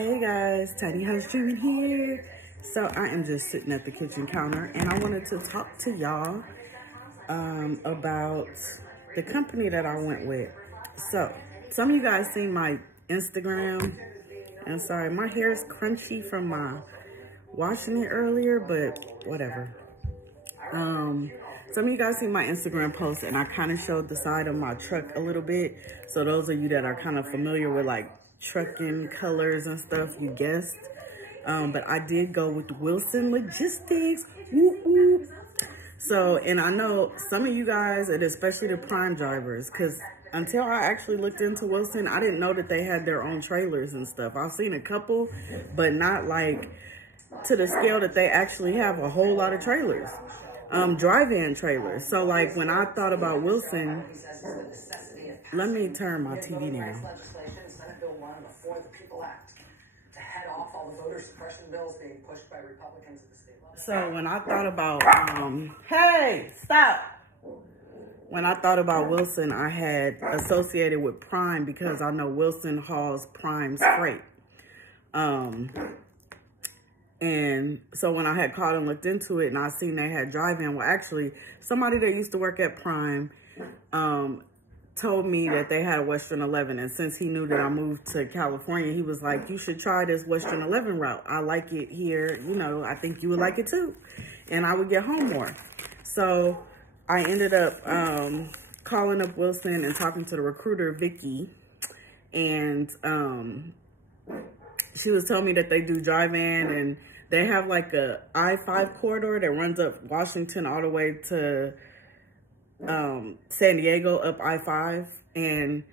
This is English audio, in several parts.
Hey guys, Tiny House Dreamin' here. So I am just sitting at the kitchen counter and I wanted to talk to y'all about the company that I went with. So some of you guys seen my Instagram. And sorry, my hair is crunchy from my washing it earlier, but whatever. Some of you guys seen my Instagram post and I kind of showed the side of my truck a little bit. So those of you that are kind of familiar with like trucking colors and stuff, you guessed. But I did go with Wilson Logistics. Whoop, whoop. So, and I know some of you guys, and especially the prime drivers, because until I actually looked into Wilson, I didn't know that they had their own trailers and stuff. I've seen a couple, but not like to the scale that they actually have a whole lot of trailers. Drive-in trailers. So like when I thought about Wilson, let me turn my TV down. So when I thought about, hey, stop. When I thought about Wilson, I had associated with Prime because I know Wilson hauls Prime's freight. And so when I had called and looked into it and I seen they had drive-in, well, actually, somebody that used to work at Prime told me that they had a Western 11. And since he knew that I moved to California, he was like, you should try this Western 11 route. I like it here. You know, I think you would like it too. And I would get home more. So I ended up calling up Wilson and talking to the recruiter, Vicky. And she was telling me that they do drive-in and they have like a I-5 corridor that runs up Washington all the way to San Diego up I-5. And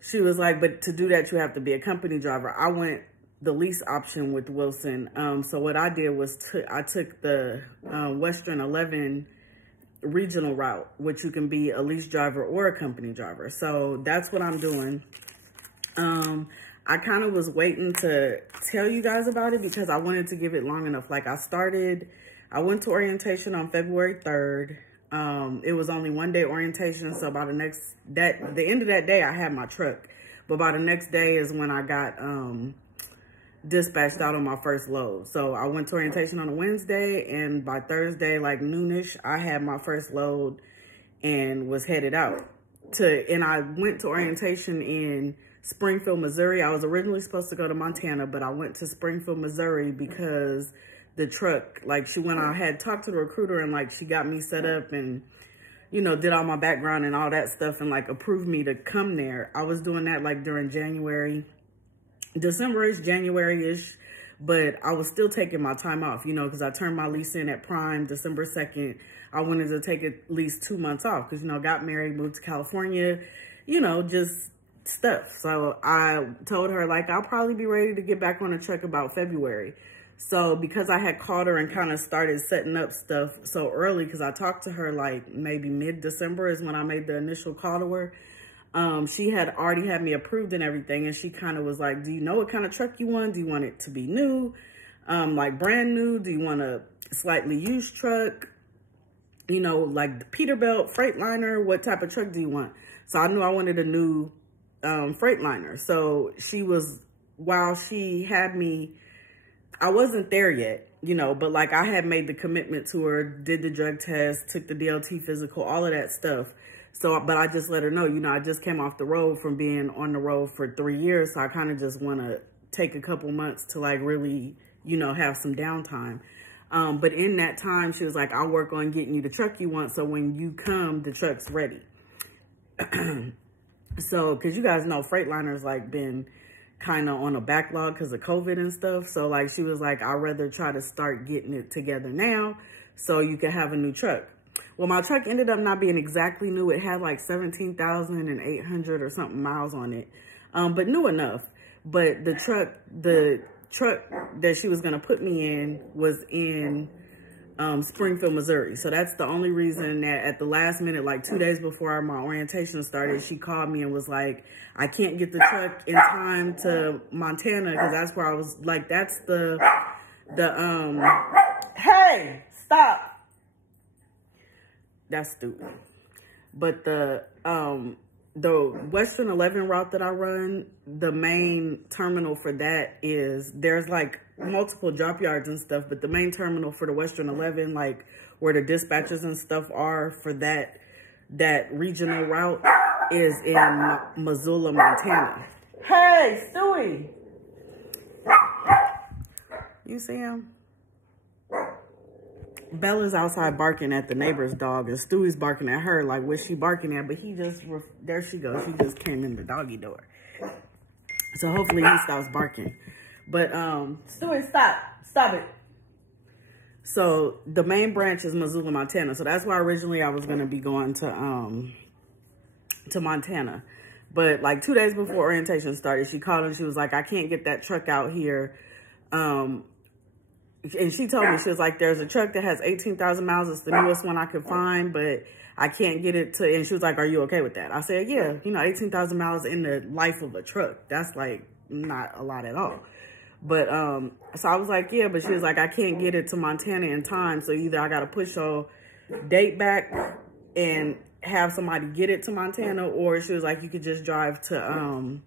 she was like, but to do that, you have to be a company driver. I went the lease option with Wilson. So what I did was I took the Western 11 regional route, which you can be a lease driver or a company driver. So that's what I'm doing. I kind of was waiting to tell you guys about it because I wanted to give it long enough. Like I went to orientation on February 3rd. It was only one day orientation. So by the end of that day, I had my truck. But by the next day is when I got dispatched out on my first load. So I went to orientation on a Wednesday and by Thursday, like noonish, I had my first load and was headed out. And I went to orientation in Springfield, Missouri. I was originally supposed to go to Montana, but I went to Springfield, Missouri because the truck, like I had talked to the recruiter and like she got me set up and, you know, did all my background and all that stuff and like approved me to come there. I was doing that like during January, December-ish, January-ish, but I was still taking my time off, you know, because I turned my lease in at Prime December 2nd. I wanted to take at least 2 months off because, you know, got married, moved to California, you know, just stuff. So I told her like I'll probably be ready to get back on the truck about February. So because I had called her and kind of started setting up stuff so early, because I talked to her like maybe mid-December is when I made the initial call to her. She had already had me approved and everything, and she kind of was like, do you know what kind of truck you want? Do you want it to be new, like brand new? Do you want a slightly used truck, you know, like the Peterbilt, Freightliner? What type of truck do you want? So I knew I wanted a new Freightliner. So while she had me, I wasn't there yet, you know, but like I had made the commitment to her, did the drug test, took the DLT physical, all of that stuff. So, but I just let her know, you know, I just came off the road from being on the road for 3 years. So I kind of just want to take a couple months to like really, you know, have some downtime. But in that time, she was like, I'll work on getting you the truck you want. So when you come, the truck's ready. So, cause you guys know Freightliner's like been kind of on a backlog because of COVID and stuff. So like, she was like, I'd rather try to start getting it together now so you can have a new truck. Well, my truck ended up not being exactly new. It had like 17,800 or something miles on it. But new enough. But the truck that she was going to put me in was in Springfield, Missouri. So that's the only reason that at the last minute, like 2 days before my orientation started, she called me and was like, I can't get the truck in time to Montana because that's where I was like, that's hey, stop. That's stupid. But the Western 11 route that I run, the main terminal for that is, there's like multiple drop yards and stuff, but the main terminal for the Western 11, like where the dispatches and stuff are for that regional route, is in Missoula, Montana. Hey, Stewie! You see him? Bella's outside barking at the neighbor's dog, and Stewie's barking at her, like, what's she barking at? But he just, there she goes. She just came in the doggy door. So hopefully he stops barking. But, Stewie, stop. Stop it. So the main branch is Missoula, Montana. So that's why originally I was going to be going to Montana. But like 2 days before orientation started, she called and she was like, I can't get that truck out here. And she told me, she was like, there's a truck that has 18,000 miles. It's the newest one I could find, but I can't get it to, and she was like, are you okay with that? I said, yeah, 18,000 miles in the life of a truck. That's like not a lot at all. But, so I was like, yeah, but she was like, I can't get it to Montana in time. So either I got to push your date back and have somebody get it to Montana, or she was like, you could just drive to,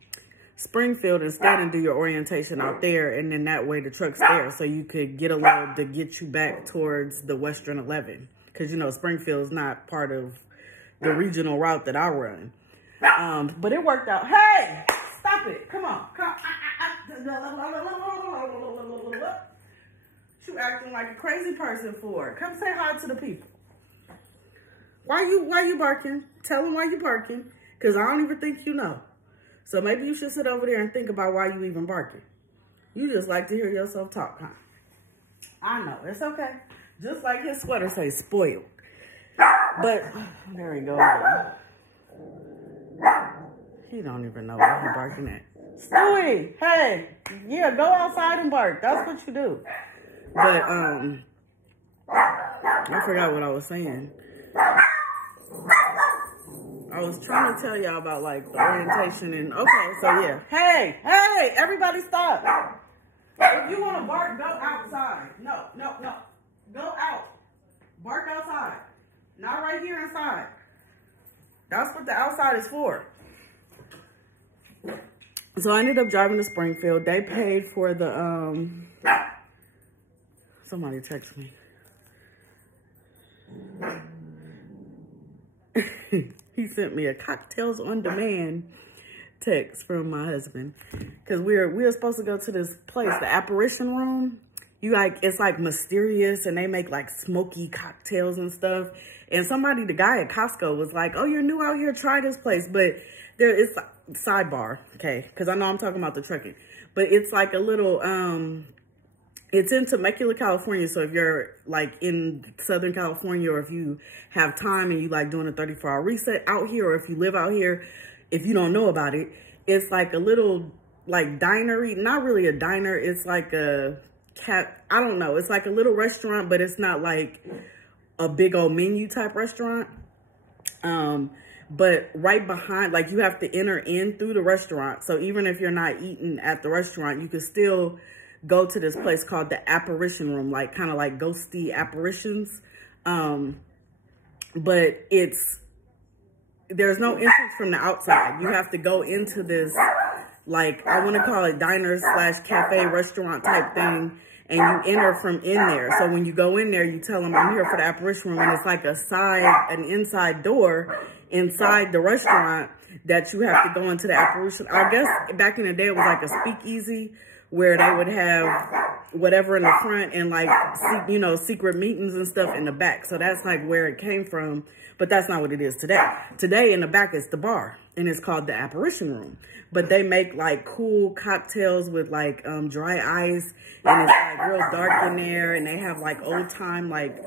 Springfield instead and do your orientation out there, and then that way the truck's there, so you could get a load to get you back towards the Western 11, because Springfield's not part of the regional route that I run. But it worked out. Hey, stop it! Come on, come. You acting like a crazy person for it. Come say hi to the people. Why you barking? Tell them why you barking, because I don't even think you know. So maybe you should sit over there and think about why you even barking. You just like to hear yourself talk, huh? I know, it's okay. Just like his sweater say, spoiled. But, there he goes. He don't even know what he's barking at. Stewie, hey, yeah, go outside and bark. That's what you do. But, I forgot what I was saying. I was trying to tell y'all about, like, the orientation and, okay, so, yeah. Hey, everybody stop. If you want to bark, go outside. No. Go out. Bark outside. Not right here inside. That's what the outside is for. So I ended up driving to Springfield. They paid for the, somebody text me. He sent me a cocktails on demand text from my husband, because we were supposed to go to this place, the Apparition Room. It's like mysterious, and they make like smoky cocktails and stuff. And the guy at Costco was like, "Oh, you're new out here, try this place." But it's sidebar, okay? Because I know I'm talking about the trucking, but it's like a little it's in Temecula, California. So if you're like in Southern California, or if you have time and you like doing a 34-hour reset out here, or if you live out here, if you don't know about it, it's like a little like dinery, not really a diner. It's like a I don't know. It's like a little restaurant, but it's not like a big old menu type restaurant. But right behind, like you have to enter in through the restaurant. So even if you're not eating at the restaurant, you can still go to this place called the Apparition Room, like kind of like ghosty apparitions. But there's no entrance from the outside. You have to go into this, like, I want to call it diner / cafe restaurant type thing. And you enter from in there. So when you go in there, you tell them, I'm here for the Apparition Room. And it's like an inside door inside the restaurant that you have to go into the Apparition. I guess back in the day, it was like a speakeasy where they would have whatever in the front and like, secret meetings and stuff in the back. So that's like where it came from. But that's not what it is today. Today in the back is the bar, and it's called the Apparition Room. But they make like cool cocktails with like dry ice, and it's like real dark in there, and they have like old time like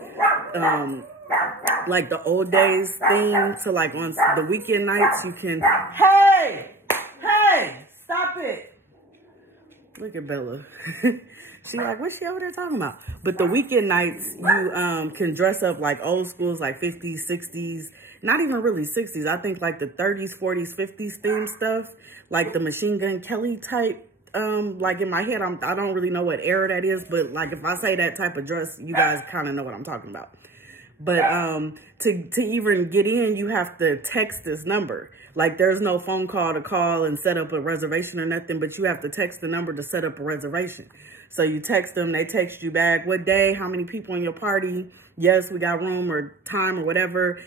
the old days thing. So like on the weekend nights you can, hey, stop it. Look at Bella. She like, what's she over there talking about? But the weekend nights, you can dress up like old schools, like 50s, 60s, not even really 60s. I think like the 30s, 40s, 50s theme stuff, like the Machine Gun Kelly type. Like in my head, I don't really know what era that is, but like if I say that type of dress, you guys kind of know what I'm talking about. But to even get in, you have to text this number. Like, there's no phone call to call and set up a reservation or nothing, but you have to text the number to set up a reservation. So you text them, they text you back, what day, how many people in your party, yes, we got room or time or whatever,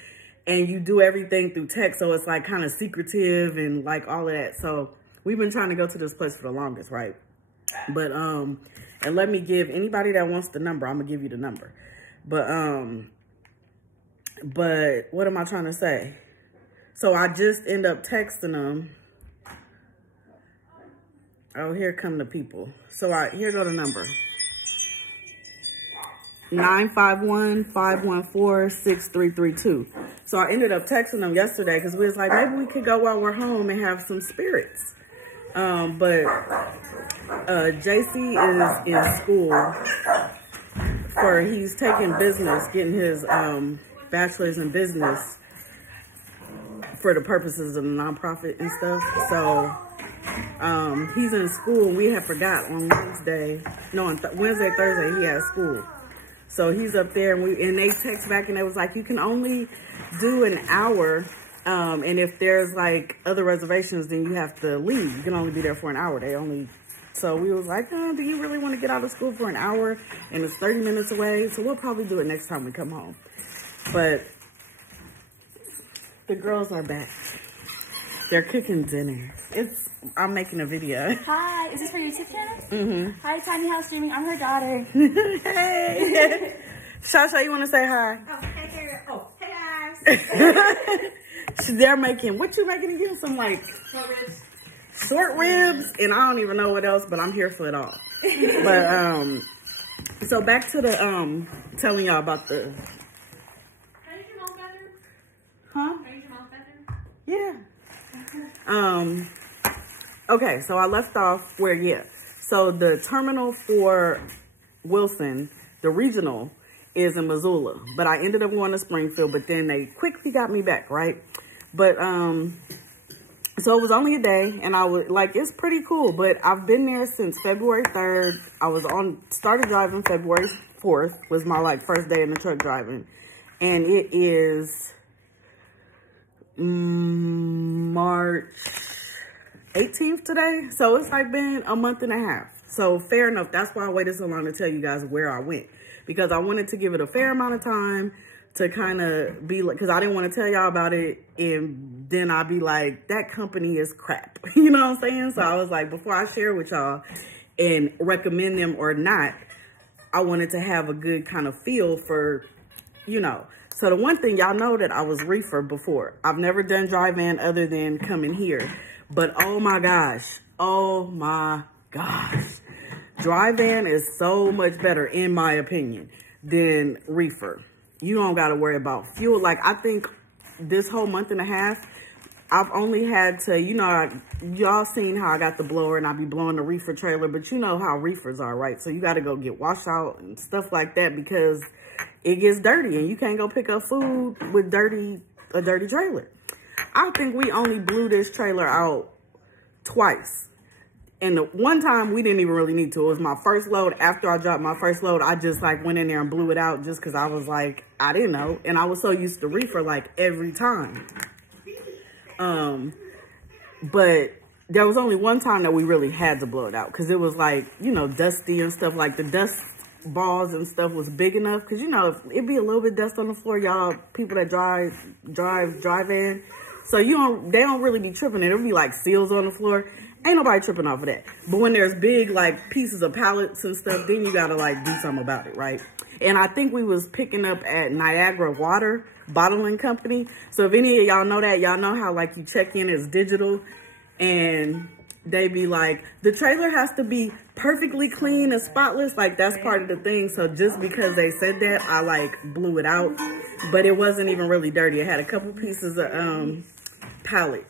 and you do everything through text, so it's like kind of secretive and like all of that. So we've been trying to go to this place for the longest, right? But, and let me give anybody that wants the number, I'm gonna give you the number. But what am I trying to say? So I just end up texting them. Oh, here come the people. So here go the number. 951-514-6332. So I ended up texting them yesterday because we was like, maybe we could go while we're home and have some spirits. But JC is in school he's taking business, getting his bachelor's in business for the purposes of the nonprofit and stuff. So he's in school, and we had forgot on Wednesday, Thursday, he had school. So he's up there, and they text back, and they was like, you can only do an hour, and if there's like other reservations, then you have to leave. You can only be there for an hour. So we was like, oh, do you really want to get out of school for an hour? And it's 30 minutes away, so we'll probably do it next time we come home. But the girls are back. They're cooking dinner. I'm making a video. Hi, is this for your YouTube channel? Mm-hmm. Hi, Tiny House Streaming. I'm her daughter. Hey. Shasha, you want to say hi? Hey guys. They're making, what you making again? Some like short ribs, and I don't even know what else, but I'm here for it all. But so back to the telling y'all about the. Can I use your mom's bathroom? Huh? Can I use your mom's bathroom? Yeah. Okay, so I left off where, so the terminal for Wilson, the regional, is in Missoula, but I ended up going to Springfield, but then they quickly got me back, right? But so it was only a day, and I was like, it's pretty cool, but I've been there since February 3rd. I started driving February 4th, was my like first day in the truck driving, and it is March 18th today, so it's like been a month and a half. So fair enough. That's why I waited so long to tell you guys where I went, because I wanted to give it a fair amount of time to kind of be like, because I didn't want to tell y'all about it and then I'd be like, that company is crap. You know what I'm saying? So I was like, before I share with y'all and recommend them or not, I wanted to have a good kind of feel for, So the one thing, y'all know that I was reefer before. I've never done dry van other than coming here. But oh my gosh, dry van is so much better, in my opinion, than reefer. You don't got to worry about fuel. Like, I think this whole month and a half, I've only had to, y'all seen how I got the blower and I be blowing the reefer trailer, but you know how reefers are, right? So you got to go get washed out and stuff like that because it gets dirty and you can't go pick up food with a dirty trailer. I think we only blew this trailer out twice. And the one time we didn't even really need to. It was my first load. After I dropped my first load, I just like went in there and blew it out just because I was like, I didn't know. And I was so used to reefer like every time. But there was only one time that we really had to blow it out because it was like, dusty and stuff. Like the dust balls and stuff was big enough because, it'd be a little bit dust on the floor, y'all, people that drive in. So they don't really be tripping. It'll be like seals on the floor. Ain't nobody tripping off of that. But when there's big, like, pieces of pallets and stuff, then you gotta, like, do something about it, right? And I think we was picking up at Niagara Water Bottling Company. So if any of y'all know that, y'all know how, like, you check in as digital. And they be like, the trailer has to be perfectly clean and spotless. Like, that's part of the thing. So just because they said that, I, like, blew it out. But it wasn't even really dirty. It had a couple pieces of pallet.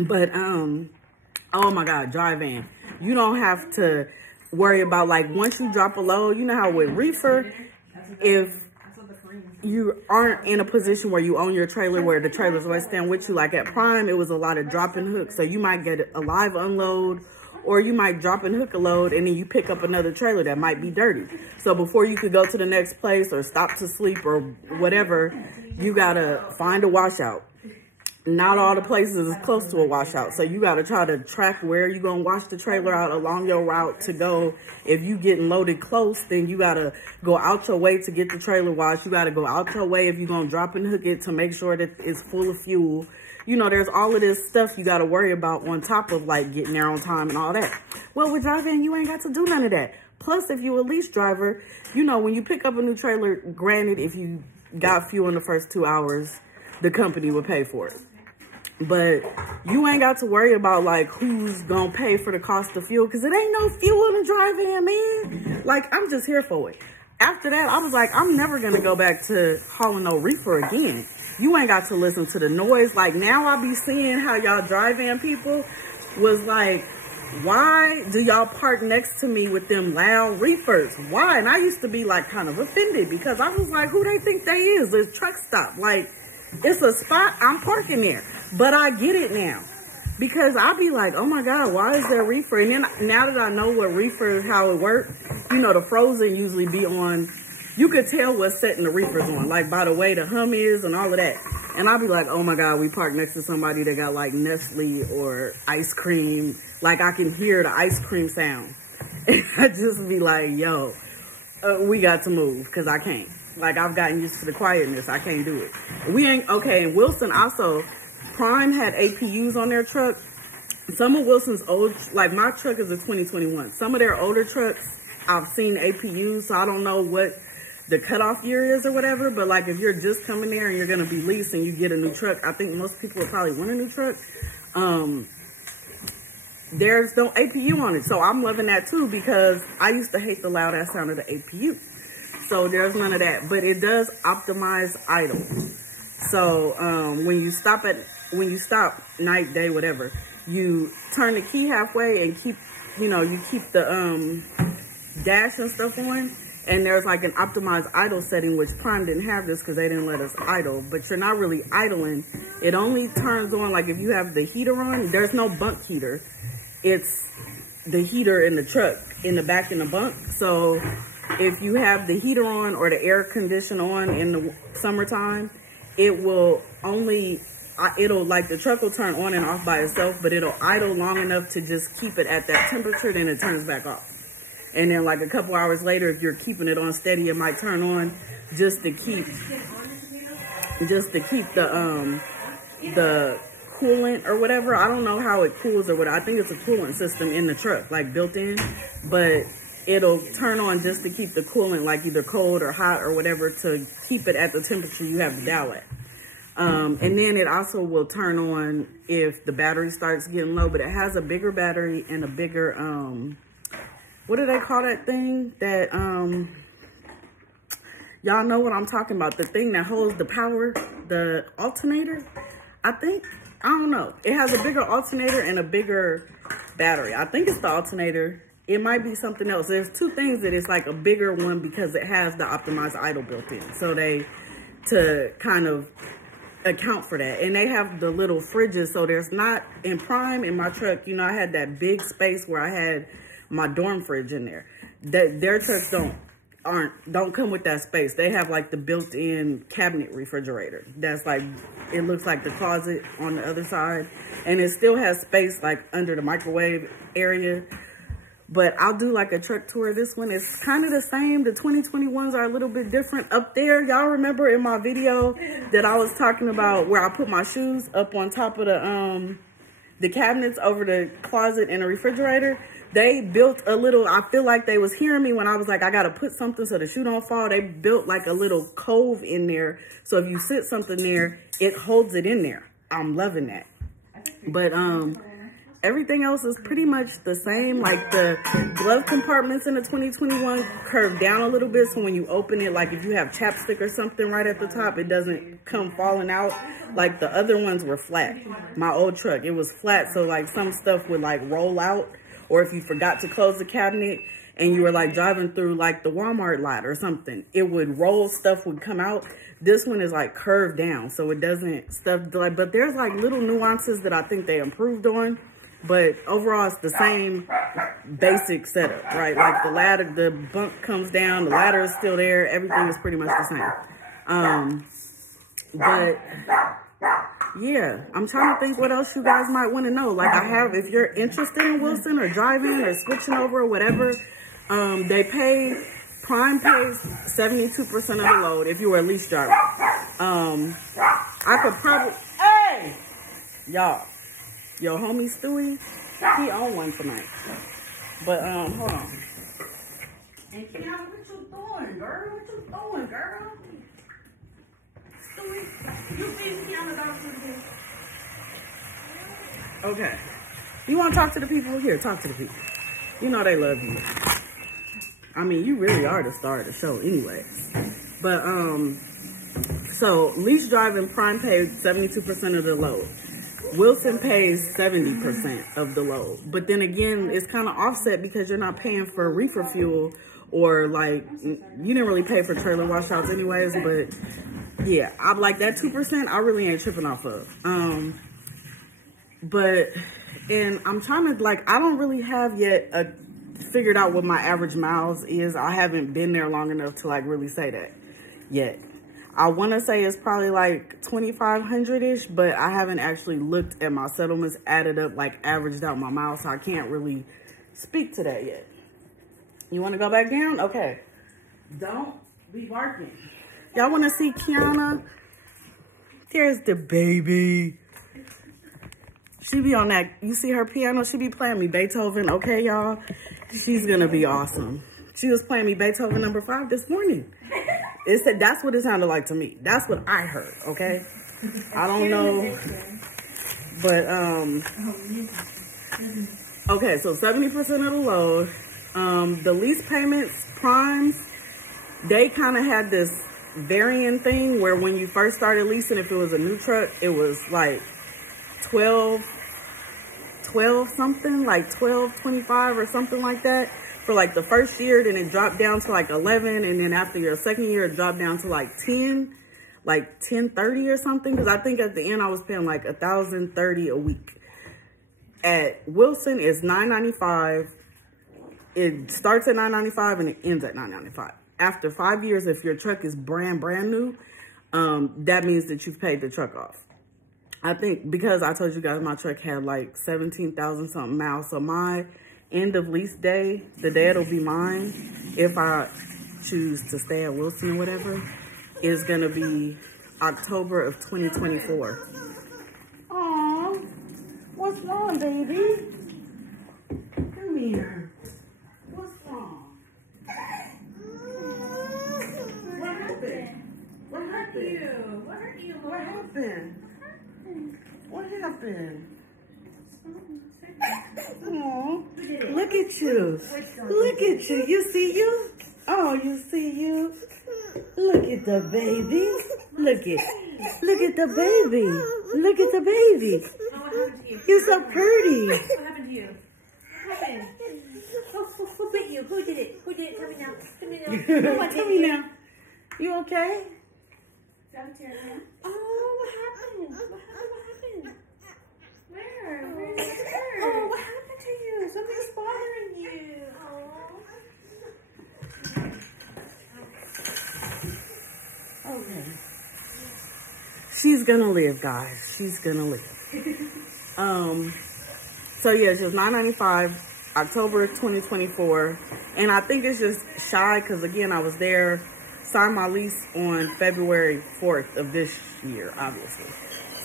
But, oh my God, dry van. You don't have to worry about, like, once you drop a load, you know how with reefer, if you aren't in a position where you own your trailer, where the trailer's always staying with you, like at Prime, it was a lot of drop and hook. So you might get a live unload, or you might drop and hook a load, and then you pick up another trailer that might be dirty. So before you could go to the next place or stop to sleep or whatever, you gotta find a washout. not all the places is close to a washout. So you got to try to track where you're going to wash the trailer out along your route to go. If you getting loaded close, then you got to go out your way to get the trailer washed. You got to go out your way if you're going to drop and hook it to make sure that it's full of fuel. You know, there's all of this stuff you got to worry about on top of like getting there on time and all that. Well, with driving, you ain't got to do none of that. Plus, if you're a lease driver, you know, when you pick up a new trailer, granted, if you got fuel in the first 2 hours, the company will pay for it. But you ain't got to worry about like who's gonna pay for the cost of fuel, because it ain't no fuel in the drive-in, man. Like, I'm just here for it. After that, I was like, I'm never gonna go back to hauling no reefer again. You ain't got to listen to the noise. Like, now I be seeing how y'all drive-in people was like, why do y'all park next to me with them loud reefers? Why? And I used to be like kind of offended, because I was like, who they think they is? It's truck stop. Like, it's a spot, I'm parking there. But I get it now, because I be like, oh my God, why is there reefer? And then now that I know what reefer, how it works, you know, the frozen usually be on, you could tell what setting the reefer's on, like by the way the hum is and all of that. And I'll be like, oh my God, we parked next to somebody that got like Nestle or ice cream. Like, I can hear the ice cream sound. And I just be like, yo, we got to move, because I can't. Like, I've gotten used to the quietness. I can't do it. We ain't, okay, and Wilson also, Prime had APUs on their truck. Some of Wilson's old, like my truck is a 2021. Some of their older trucks, I've seen APUs, so I don't know what the cutoff year is or whatever. But like, if you're just coming there and you're going to be leased and you get a new truck, I think most people will probably want a new truck. There's no APU on it. So I'm loving that too, because I used to hate the loud ass sound of the APU. So there's none of that, but it does optimize idle. So when you stop night, day, whatever, you turn the key halfway and keep, you know, you keep the dash and stuff on. And there's like an optimized idle setting, which Prime didn't have this because they didn't let us idle. But you're not really idling. It only turns on like if you have the heater on. There's no bunk heater. It's the heater in the truck, in the back in the bunk. So if you have the heater on or the air conditioner on in the summertime, it will only, it'll like the truck will turn on and off by itself, but it'll idle long enough to just keep it at that temperature, then it turns back off. And then like a couple hours later, if you're keeping it on steady, it might turn on just to keep the coolant or whatever. I don't know how it cools or what. I think it's a coolant system in the truck, like built in, but it'll turn on just to keep the coolant like either cold or hot or whatever, to keep it at the temperature you have the dial at. And then it also will turn on if the battery starts getting low, but it has a bigger battery and a bigger, what do they call that thing that, y'all know what I'm talking about, the thing that holds the power, the alternator, I think. I don't know. It has a bigger alternator and a bigger battery. I think it's the alternator. It might be something else. There's two things that it's like a bigger one because it has the optimized idle built in. So to kind of account for that. And they have the little fridges. So there's not, in Prime, in my truck, you know, I had that big space where I had my dorm fridge in there. Their trucks don't come with that space. They have like the built-in cabinet refrigerator. That's like, it looks like the closet on the other side. And it still has space like under the microwave area. But I'll do like a truck tour. This one is kind of the same. The 2021s are a little bit different. Up there, y'all remember in my video that I was talking about where I put my shoes up on top of the cabinets over the closet and the refrigerator? They built a little, I feel like they was hearing me when I was like, I got to put something so the shoe don't fall. They built like a little cove in there. So if you sit something there, it holds it in there. I'm loving that. But everything else is pretty much the same. Like the glove compartments in the 2021 curve down a little bit. So when you open it, like if you have chapstick or something right at the top, it doesn't come falling out. Like the other ones were flat. My old truck, it was flat. So like some stuff would like roll out. Or if you forgot to close the cabinet and you were like driving through like the Walmart lot or something, it would roll, stuff would come out. This one is like curved down, so it doesn't stuff like, but there's like little nuances that I think they improved on. But overall, it's the same basic setup, right? Like the ladder, the bunk comes down, the ladder is still there. Everything is pretty much the same. But yeah, I'm trying to think what else you guys might want to know. Like I have, if you're interested in Wilson or driving or switching over or whatever, they pay, Prime pays 72% of the load if you were a lease driver. I could probably, hey, y'all, yo homie Stewie, he on one tonight. But hold on. And Kiana, what you doing, girl? What you doing, girl? Stewie, you feed Kiana dog food. Okay. You want to talk to the people? Here, talk to the people. You know they love you. I mean, you really are the star of the show anyway. But, so lease driving, Prime pays 72% of the load. Wilson pays 70% of the load. But then again, it's kind of offset because you're not paying for reefer fuel or like, you didn't really pay for trailer washouts anyways. But yeah, I'm like that 2%, I really ain't tripping off of. But, and I'm trying to like, I don't really have yet figured out what my average miles is. I haven't been there long enough to like really say that yet. I want to say it's probably like 2,500-ish, but I haven't actually looked at my settlements, added up, like averaged out my miles, so I can't really speak to that yet. You want to go back down? Okay. Don't be barking. Y'all want to see Kiana? There's the baby. She be on that, you see her piano? She be playing me Beethoven, okay, y'all? She's going to be awesome. She was playing me Beethoven number 5 this morning. It said, that's what it sounded like to me. That's what I heard, okay? I don't know. But, okay, so 70% of the load. The lease payments, Primes, they kind of had this varying thing where when you first started leasing, if it was a new truck, it was like 12 something, like 12.25 or something like that for like the first year. Then it dropped down to like 11, and then after your second year it dropped down to like 10, like 10.30 or something, because I think at the end I was paying like $1,030 a week. At Wilson it's $995. It starts at $995 and it ends at $995. After 5 years, if your truck is brand new, that means that you've paid the truck off. I think because I told you guys my truck had like 17,000 something miles. So my end of lease day, the day it'll be mine, if I choose to stay at Wilson or whatever, is going to be October of 2024. Aw, what's wrong, baby? Come here. What's wrong? What happened? What happened? What hurt you? What happened? What happened? Oh, look at you. Look at you. You see you? Oh, you see you? Look at the baby. Look at the baby. Look at the baby. What happened to you? You're so pretty. What happened to you? What happened? Who bit you? Who did it? Who did it? Tell me now. Tell me now. Tell me now. You okay? Oh, what happened? What happened? Where? Where did it hurt? Oh, what happened to you? Something's bothering you. Oh. Okay. She's gonna live, guys. She's gonna live. So yeah, it's just $995, October 2024. And I think it's just shy because again, I was there, signed my lease on February 4th of this year, obviously.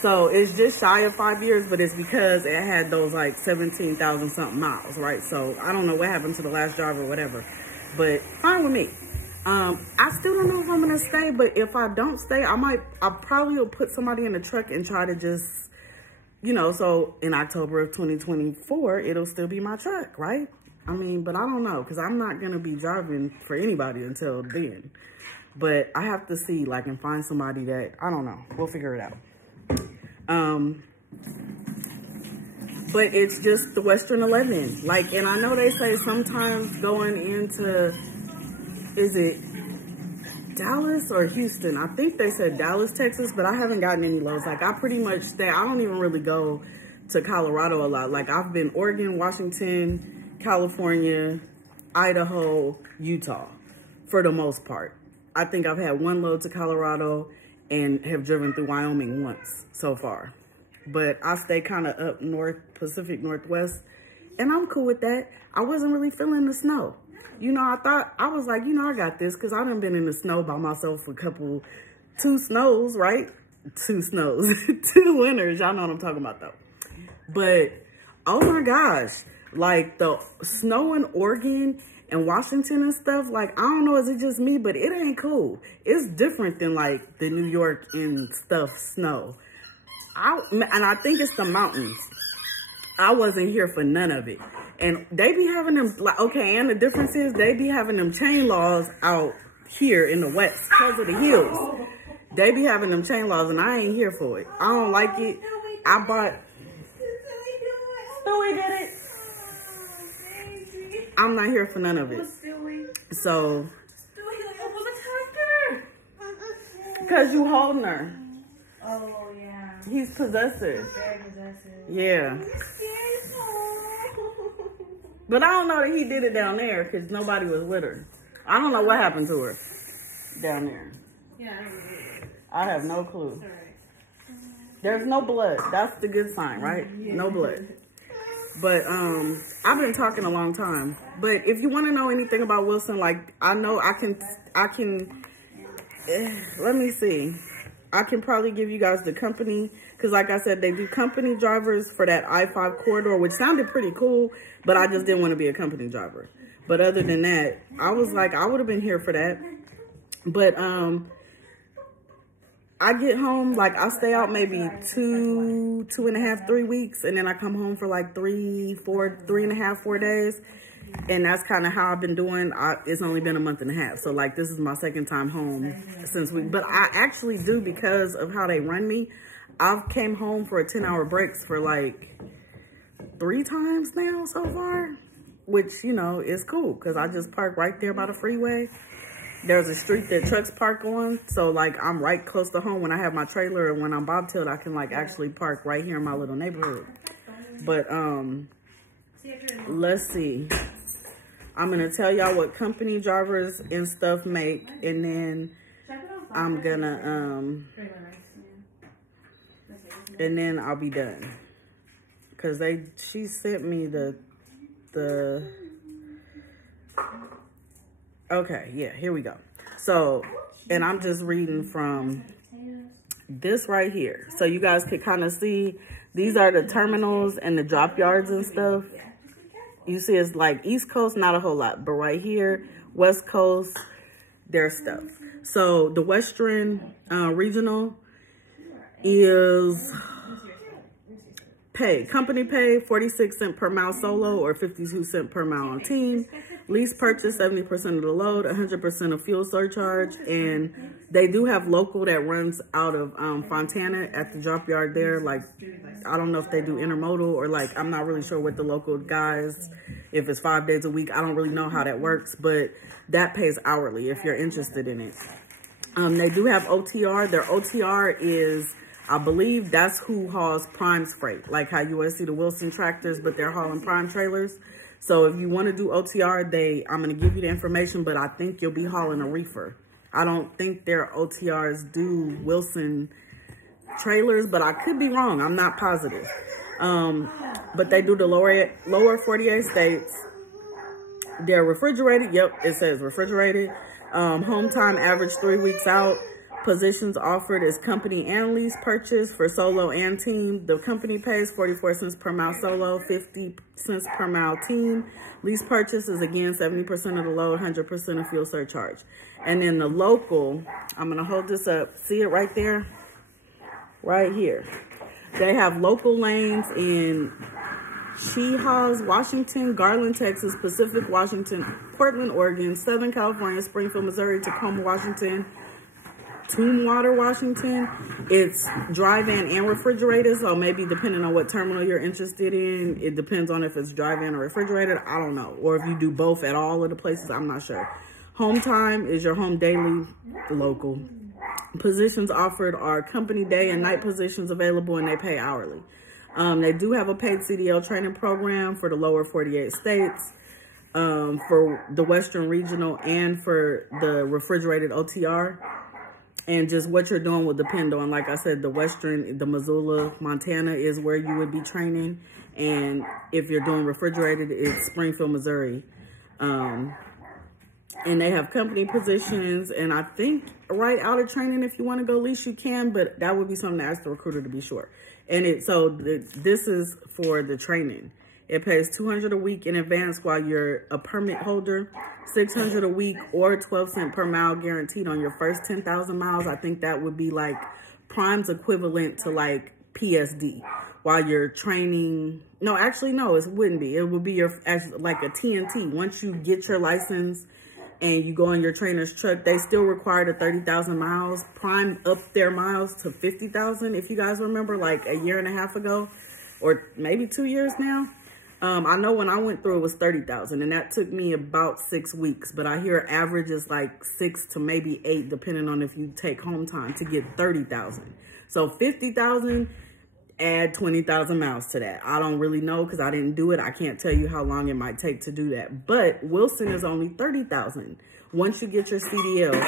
So it's just shy of 5 years, but it's because it had those like 17,000 something miles, right? So I don't know what happened to the last driver or whatever, but fine with me. I still don't know if I'm gonna stay, but if I don't stay, I probably will put somebody in the truck and try to just, you know, so in October of 2024, it'll still be my truck, right? I mean, but I don't know, because I'm not gonna be driving for anybody until then. But I have to see, like, and find somebody that, I don't know, we'll figure it out. But it's just the Western 11. Like, and I know they say sometimes going into, is it Dallas or Houston? I think they said Dallas, Texas, but I haven't gotten any loads. Like, I pretty much stay, I don't even really go to Colorado a lot. Like, I've been Oregon, Washington, California, Idaho, Utah, for the most part. I think I've had one load to Colorado and have driven through Wyoming once so far. but I stay kind of up north, Pacific Northwest, and I'm cool with that. I wasn't really feeling the snow. You know, I was like, you know, I got this because I done been in the snow by myself for two snows, right? 2 snows, 2 winters. Y'all know what I'm talking about though. But, oh my gosh, like the snow in Oregon and Washington and stuff, like, I don't know, is it just me, but it ain't cool. It's different than like the New York and stuff snow. And I think it's the mountains. I wasn't here for none of it. And they be having them, like, okay, and the difference is they be having them chain laws out here in the West because of the hills. They be having them chain laws and I ain't here for it. I don't like it. I bought... Stewie did it. I'm not here for none of it. So... Because you holding her. Oh, yeah. He's possessive. Very possessive. Yeah. But I don't know that he did it down there because nobody was with her. I don't know what happened to her down there. Yeah, I have no clue. There's no blood. That's the good sign, right? Yeah. No blood. But I've been talking a long time. But if you want to know anything about Wilson, like I know I can let me see. I can probably give you guys the company because like I said, they do company drivers for that I-5 corridor, which sounded pretty cool, but I just didn't want to be a company driver. But other than that, I was like, I would have been here for that. But I get home, like I stay out maybe 2.5, 3 weeks, and then I come home for like 3.5, 4 days. And that's kind of how I've been doing. It's only been a month and a half. So like this is my second time home since but I actually do, because of how they run me, I've came home for a 10-hour breaks for like 3 times now so far, which, you know, is cool because I just park right there by the freeway. There's a street that trucks park on. So like I'm right close to home when I have my trailer, and when I'm bobtailed, I can like actually park right here in my little neighborhood. But let's see. I'm going to tell y'all what company drivers and stuff make, and then I'm going to, and then I'll be done. Because she sent me the, okay, yeah, here we go. So, and I'm just reading from this right here. So you guys could kind of see, these are the terminals and the drop yards and stuff. You see, it's like East Coast, not a whole lot. But right here, West Coast, there's stuff. So the Western Regional is company pay 46 cents per mile solo or 52 cents per mile on team. Lease purchase 70% of the load, 100% of fuel surcharge. And they do have local that runs out of Fontana at the drop yard there. Like, I don't know if they do intermodal or like, I'm not really sure what the local guys, if it's 5 days a week, I don't really know how that works, but that pays hourly if you're interested in it. They do have OTR. Their OTR is, I believe that's who hauls Prime's freight, like how you always see the Wilson tractors, but they're hauling Prime trailers. So if you want to do OTR, I'm going to give you the information, but I think you'll be hauling a reefer. I don't think their OTRs do Wilson trailers, but I could be wrong. I'm not positive. But they do the lower 48 states. They're refrigerated. Yep, it says refrigerated. Home time average 3 weeks out. Positions offered is company and lease purchase for solo and team. The company pays 44 cents per mile solo, 50 cents per mile team. Lease purchase is again 70% of the load, 100% of fuel surcharge. And then the local, I'm going to hold this up. See it right there? Right here. They have local lanes in Chehalis, Washington, Garland, Texas, Pacific, Washington, Portland, Oregon, Southern California, Springfield, Missouri, Tacoma, Washington, Tumwater, Washington. It's dry van and refrigerated, so maybe depending on what terminal you're interested in, it depends on if it's dry van or refrigerated. I don't know. Or if you do both at all of the places, I'm not sure. Home time is your home daily, local. Positions offered are company day and night positions available, and they pay hourly. They do have a paid CDL training program for the lower 48 states, for the Western Regional, and for the refrigerated OTR. And just what you're doing will depend on, like I said, the Missoula, Montana is where you would be training. And if you're doing refrigerated, it's Springfield, Missouri. And they have company positions. And I think right out of training, if you want to go lease, you can. But that would be something to ask the recruiter to be sure. And this is for the training. It pays $200 a week in advance while you're a permit holder, $600 a week or 12 cents per mile guaranteed on your first 10,000 miles. I think that would be like Prime's equivalent to like PSD while you're training. No, actually, no, it wouldn't be. It would be like a TNT. Once you get your license and you go on your trainer's truck, they still require the 30,000 miles. Prime upped their miles to 50,000, if you guys remember, like a year and a half ago, or maybe 2 years now. I know when I went through, it was 30,000, and that took me about 6 weeks. But I hear average is like 6 to maybe 8, depending on if you take home time to get 30,000. So 50,000, add 20,000 miles to that. I don't really know because I didn't do it. I can't tell you how long it might take to do that. But Wilson is only 30,000. Once you get your CDL,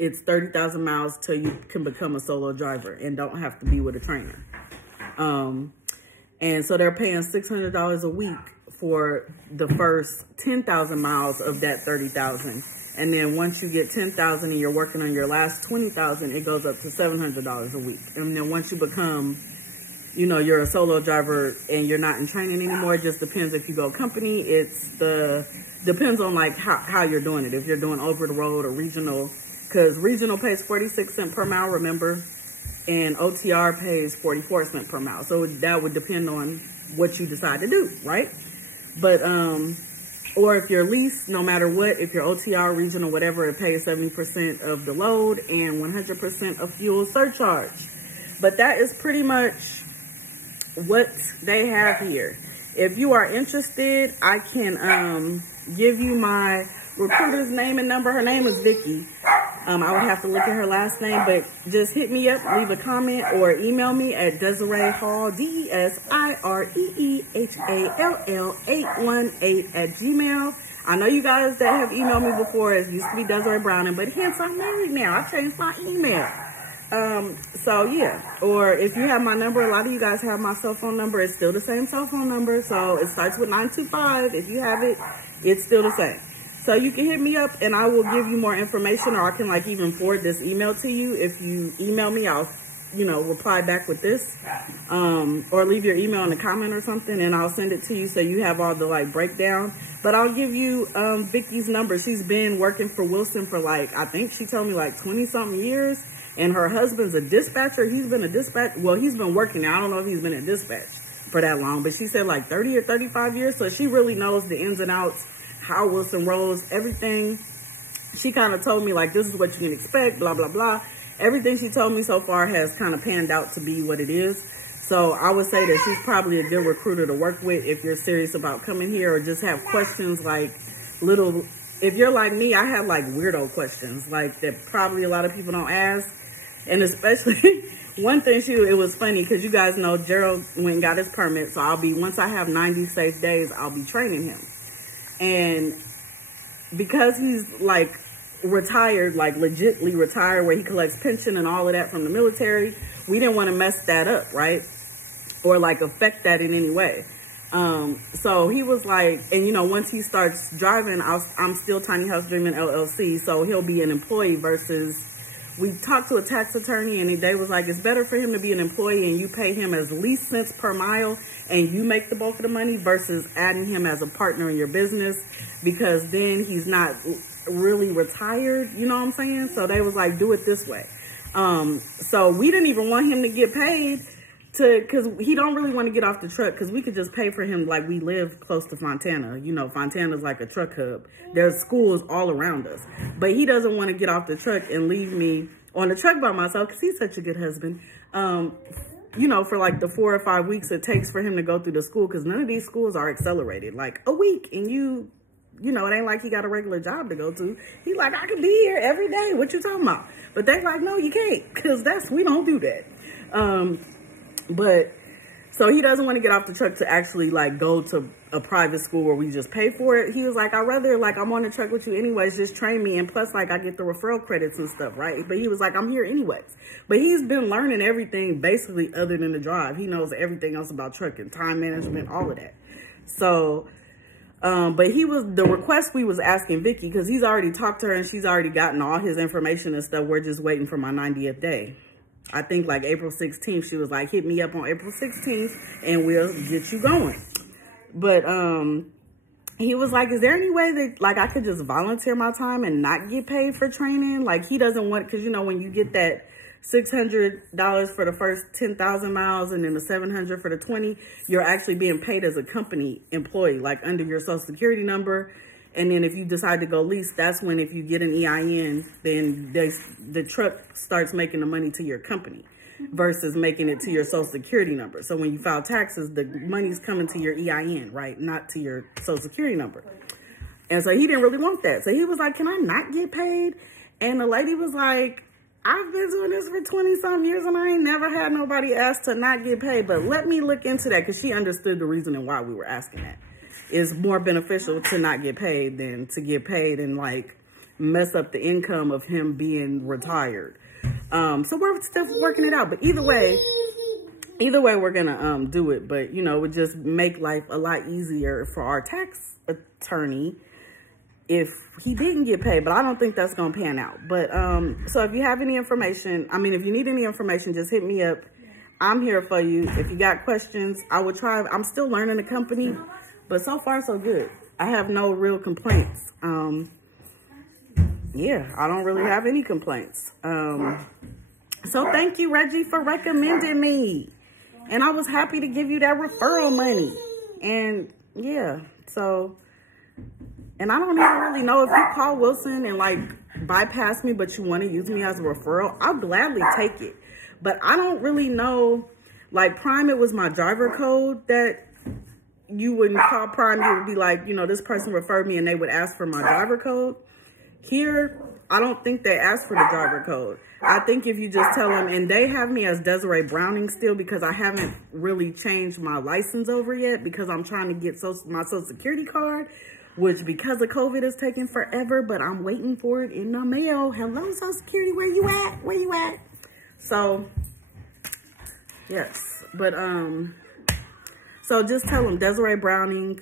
it's 30,000 miles till you can become a solo driver and don't have to be with a trainer. And so they're paying $600 a week for the first 10,000 miles of that 30,000. And then once you get 10,000 and you're working on your last 20,000, it goes up to $700 a week. And then once you become, you know, you're a solo driver and you're not in training anymore, it just depends if you go company. Depends on like how you're doing it. If you're doing over the road or regional, because regional pays 46 cents per mile, remember? And OTR pays 44 cents per mile. So that would depend on what you decide to do, right? But, or if you're leased, no matter what, if you're OTR, regional, whatever, it pays 70% of the load and 100% of fuel surcharge. But that is pretty much what they have here. If you are interested, I can give you my recruiter's name and number. Her name is Vicky. I would have to look at her last name, but just hit me up, leave a comment, or email me at Desiree Hall, DesireeHall818@gmail. I know you guys that have emailed me before, it used to be Desiree Browning, but hence I'm married now. I changed my email. So yeah, or if you have my number, a lot of you guys have my cell phone number. It's still the same cell phone number. So it starts with 925. If you have it, it's still the same. So you can hit me up and I will give you more information, or I can like even forward this email to you. If you email me, I'll, reply back with this, or leave your email in the comment or something and I'll send it to you so you have all the like breakdown. But I'll give you, Vicky's number. She's been working for Wilson for like, I think she told me like 20 something years, and her husband's a dispatcher. He's been he's been working now. I don't know if he's been a dispatch for that long, but she said like 30 or 35 years. So she really knows the ins and outs, how Wilson rolls, everything. She kind of told me like, this is what you can expect, blah, blah, blah. Everything she told me so far has kind of panned out to be what it is. So I would say that she's probably a good recruiter to work with if you're serious about coming here, or just have questions like if you're like me, I have like weirdo questions like that probably a lot of people don't ask. And especially one thing it was funny because you guys know Gerald went and got his permit. So once I have 90 safe days, I'll be training him. And because he's like retired, like legitly retired, where he collects pension and all of that from the military, we didn't want to mess that up, right? Or like affect that in any way. So he was like, and once he starts driving, I'm still Tiny House Dreaming LLC. So he'll be an employee versus, we talked to a tax attorney and they was like, it's better for him to be an employee and you pay him as least cents per mile and you make the bulk of the money versus adding him as a partner in your business, because then he's not really retired, you know what I'm saying? So they was like, do it this way. So we didn't even want him to get paid because he don't really want to get off the truck, because we could just pay for him. Like, we live close to Fontana. Fontana's like a truck hub. There's schools all around us. But he doesn't want to get off the truck and leave me on the truck by myself, because he's such a good husband. For like the 4 or 5 weeks it takes for him to go through the school, because none of these schools are accelerated. Like a week, and it ain't like he got a regular job to go to. He's like, I could be here every day. What you talking about? But they like, no, you can't, because we don't do that. But So he doesn't want to get off the truck to actually like go to a private school where we just pay for it. He was like, I'd rather, like, I'm on the truck with you anyways, just train me. And plus, like, I get the referral credits and stuff, right? But he was like, I'm here anyways. But he's been learning everything basically other than the drive. He knows everything else about trucking, time management, all of that. So, but he was, the request we was asking Vicky, because he's already talked to her and she's already gotten all his information and stuff. We're just waiting for my 90th day. I think like April 16th, she was like, hit me up on April 16th and we'll get you going. But he was like, is there any way that like I could just volunteer my time and not get paid for training? Like he doesn't want, because you know, when you get that $600 for the first 10,000 miles and then the $700 for the 20, you're actually being paid as a company employee, like under your social security number. And then if you decide to go lease, that's when if you get an EIN, then the truck starts making the money to your company versus making it to your social security number. So when you file taxes, the money's coming to your EIN, right? Not to your social security number. And so he didn't really want that. So he was like, can I not get paid? And the lady was like, I've been doing this for 20-something years and I ain't never had nobody ask to not get paid. But let me look into that, because she understood the reason and why we were asking that. It's more beneficial to not get paid than to get paid and like mess up the income of him being retired. So we're still working it out. But either way, we're gonna do it. But you know, it would just make life a lot easier for our tax attorney if he didn't get paid. But I don't think that's gonna pan out. But so if you have any information, I mean, if you need any information, just hit me up. I'm here for you. If you got questions, I would try. I'm still learning the company. But so far, so good. I have no real complaints. Yeah, I don't really have any complaints. So thank you, Reggie, for recommending me. And I was happy to give you that referral money. And yeah, so, and I don't even really know if you call Wilson and like bypass me, but you want to use me as a referral, I'll gladly take it. But I don't really know, like Prime, it was my driver code that you wouldn't call Prime. You would be like, you know, this person referred me and they would ask for my driver code. Here, I don't think they ask for the driver code. I think if you just tell them, and they have me as Desiree Browning still because I haven't really changed my license over yet because I'm trying to get my social security card, which because of COVID is taking forever, but I'm waiting for it in the mail. Hello, social security, where you at? Where you at? So, yes, but, so just tell them Desiree Browning,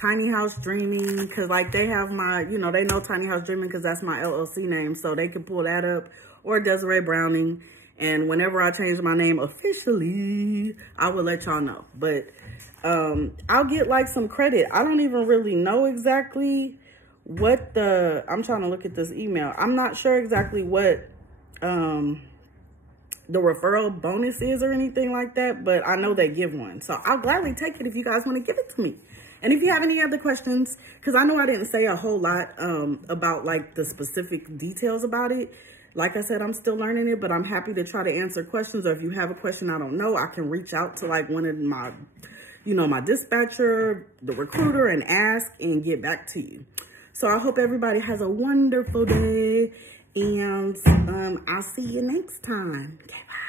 Tiny House Dreaming, because like they have my, you know, they know Tiny House Dreaming because that's my LLC name, so they can pull that up, or Desiree Browning. And whenever I change my name officially, I will let y'all know. But I'll get like some credit. I don't even really know exactly what I'm trying to look at this email. I'm not sure exactly what the referral bonus is or anything like that, but I know they give one. So I'll gladly take it if you guys want to give it to me. And if you have any other questions, because I know I didn't say a whole lot about like the specific details about it. Like I said, I'm still learning it, but I'm happy to try to answer questions. Or if you have a question I don't know, I can reach out to like one of my, you know, my dispatcher, the recruiter, and ask and get back to you. So I hope everybody has a wonderful day. And I'll see you next time. Okay, bye.